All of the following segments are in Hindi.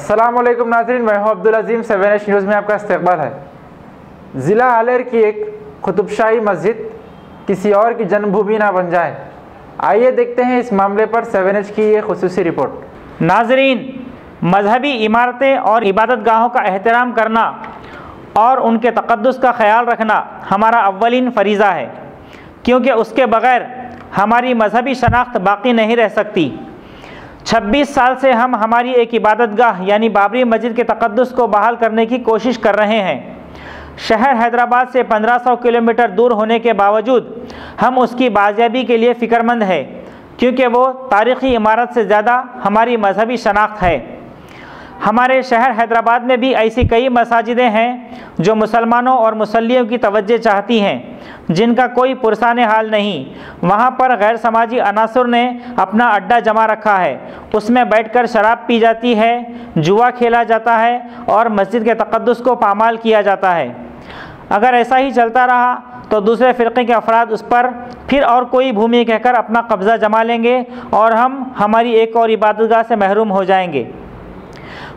अस्सलामुअलैकुम नाज़रीन, मैं हूं अब्दुल अजीम। 7H न्यूज़ में आपका इस्तकबाल है। ज़िला आलेर की एक कुतुबशाही मस्जिद किसी और की जन्मभूमि ना बन जाए, आइए देखते हैं इस मामले पर 7H की ये खुसूसी रिपोर्ट। नाज़रीन, मजहबी इमारतें और इबादत गाहों का एहतराम करना और उनके तक़द्दुस का ख्याल रखना हमारा अव्वलीन फ़रीज़ा है, क्योंकि उसके बग़ैर हमारी मजहबी शनाख्त बाकी नहीं रह सकती। 26 साल से हम हमारी एक इबादत गाह यानी बाबरी मस्जिद के तक़द्दुस को बहाल करने की कोशिश कर रहे हैं। शहर हैदराबाद से 1500 किलोमीटर दूर होने के बावजूद हम उसकी बाजियाबी के लिए फ़िक्रमंद है, क्योंकि वो तारीख़ी इमारत से ज़्यादा हमारी मजहबी शनाख्त है। हमारे शहर हैदराबाद में भी ऐसी कई मसाजिदें हैं जो मुसलमानों और मुसल्लियों की तवज्जो चाहती हैं, जिनका कोई पुरसाने हाल नहीं। वहाँ पर गैर समाजी अनासर ने अपना अड्डा जमा रखा है। उसमें बैठकर शराब पी जाती है, जुआ खेला जाता है और मस्जिद के तक़द्दुस को पामाल किया जाता है। अगर ऐसा ही चलता रहा तो दूसरे फ़िरक़े के अफराद उस पर फिर और कोई भूमि कहकर अपना कब्ज़ा जमा लेंगे और हम हमारी एक और इबादतगाह से महरूम हो जाएंगे।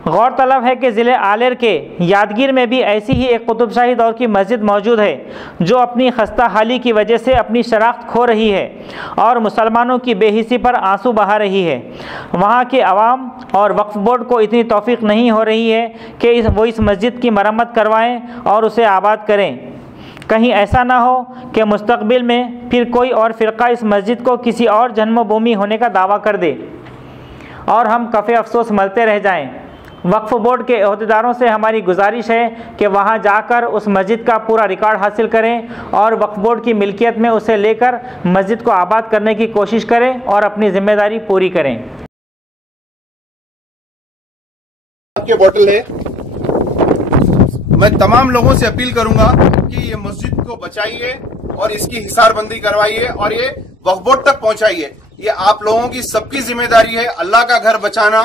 गौरतलब है कि ज़िले आलेर के यादगीर में भी ऐसी ही एक कुतुबशाही दौर की मस्जिद मौजूद है, जो अपनी खस्ता हाली की वजह से अपनी शनाख्त खो रही है और मुसलमानों की बेहिसी पर आंसू बहा रही है। वहाँ के अवाम और वक्फ बोर्ड को इतनी तौफीक नहीं हो रही है कि वो इस मस्जिद की मरम्मत करवाएं और उसे आबाद करें। कहीं ऐसा ना हो कि मुस्तक़बिल में फिर कोई और फ़िरक़ा इस मस्जिद को किसी और जन्मभूमि होने का दावा कर दे और हम कफ़े अफसोस मलते रह जाएं। वक्फ बोर्ड के अहदेदारों से हमारी गुजारिश है कि वहां जाकर उस मस्जिद का पूरा रिकॉर्ड हासिल करें और वक्फ बोर्ड की मिल्कियत में उसे लेकर मस्जिद को आबाद करने की कोशिश करें और अपनी जिम्मेदारी पूरी करें। आपके बोतल है, मैं तमाम लोगों से अपील करूंगा कि ये मस्जिद को बचाइए और इसकी हिसारबंदी करवाइए और ये वक्फ बोर्ड तक पहुंचाइए। ये आप लोगों की सबकी जिम्मेदारी है। अल्लाह का घर बचाना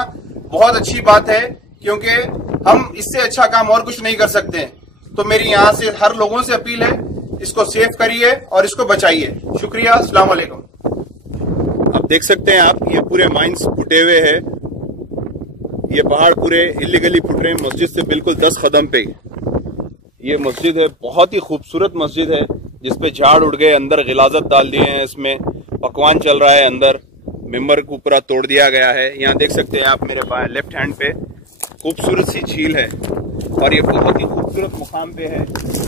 बहुत अच्छी बात है, क्योंकि हम इससे अच्छा काम और कुछ नहीं कर सकते हैं। तो मेरी यहाँ से हर लोगों से अपील है, इसको सेव करिए और इसको बचाइए। शुक्रिया, अस्सलाम वालेकुम। आप देख सकते हैं, आप ये पूरे माइंस फुटे हुए हैं, ये पहाड़ पूरे इलीगली फुट रहे हैं। मस्जिद से बिल्कुल 10 कदम पे ये मस्जिद है। बहुत ही खूबसूरत मस्जिद है, जिसपे झाड़ उड़ गए, अंदर गिलाजत डाल दिए हैं, इसमें पकवान चल रहा है, अंदर मेंबर को पूरा तोड़ दिया गया है। यहाँ देख सकते हैं आप मेरे बाएं लेफ्ट हैंड पे खूबसूरत सी झील है और ये बहुत ही खूबसूरत मुकाम पे है।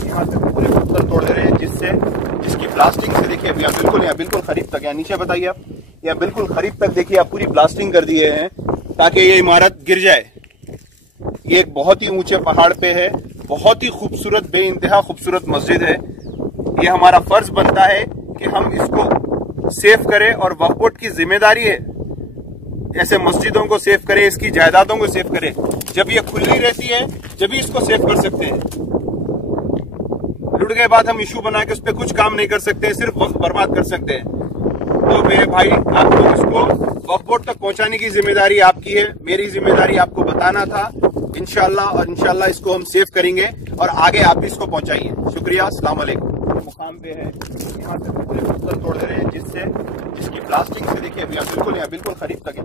यहाँ से पूरे पत्थर तोड़ रहे हैं, जिसकी ब्लास्टिंग से देखिए यहाँ बिल्कुल करीब तक, यहाँ नीचे बताइए आप, यहाँ बिल्कुल करीब तक देखिए आप पूरी ब्लास्टिंग कर दिए हैं ताकि ये इमारत गिर जाए। ये एक बहुत ही ऊंचे पहाड़ पे है, बहुत ही खूबसूरत बेइंतहा खूबसूरत मस्जिद है। ये हमारा फर्ज बनता है कि हम इसको सेफ करें और वक्फ बोर्ड की जिम्मेदारी है ऐसे मस्जिदों को सेफ करें, इसकी जायदादों को सेफ करें। जब ये खुली रहती है जब ही इसको सेफ कर सकते हैं। लुट गए बाद हम इशू बना के उस पर कुछ काम नहीं कर सकते, सिर्फ वक्त बर्बाद कर सकते हैं। तो मेरे भाई, आप लोग इसको वक्फ बोर्ड तक पहुंचाने की जिम्मेदारी आपकी है, मेरी जिम्मेदारी आपको बताना था। इंशाल्लाह इसको हम सेफ करेंगे और आगे आप भी इसको पहुंचाइए। शुक्रिया, अस्सलाम वालेकुम। मुकाम पे है, यहाँ से पूरे पत्थर तोड़ रहे हैं, जिसकी ब्लास्टिंग से देखिए यहाँ बिल्कुल करीब तक है।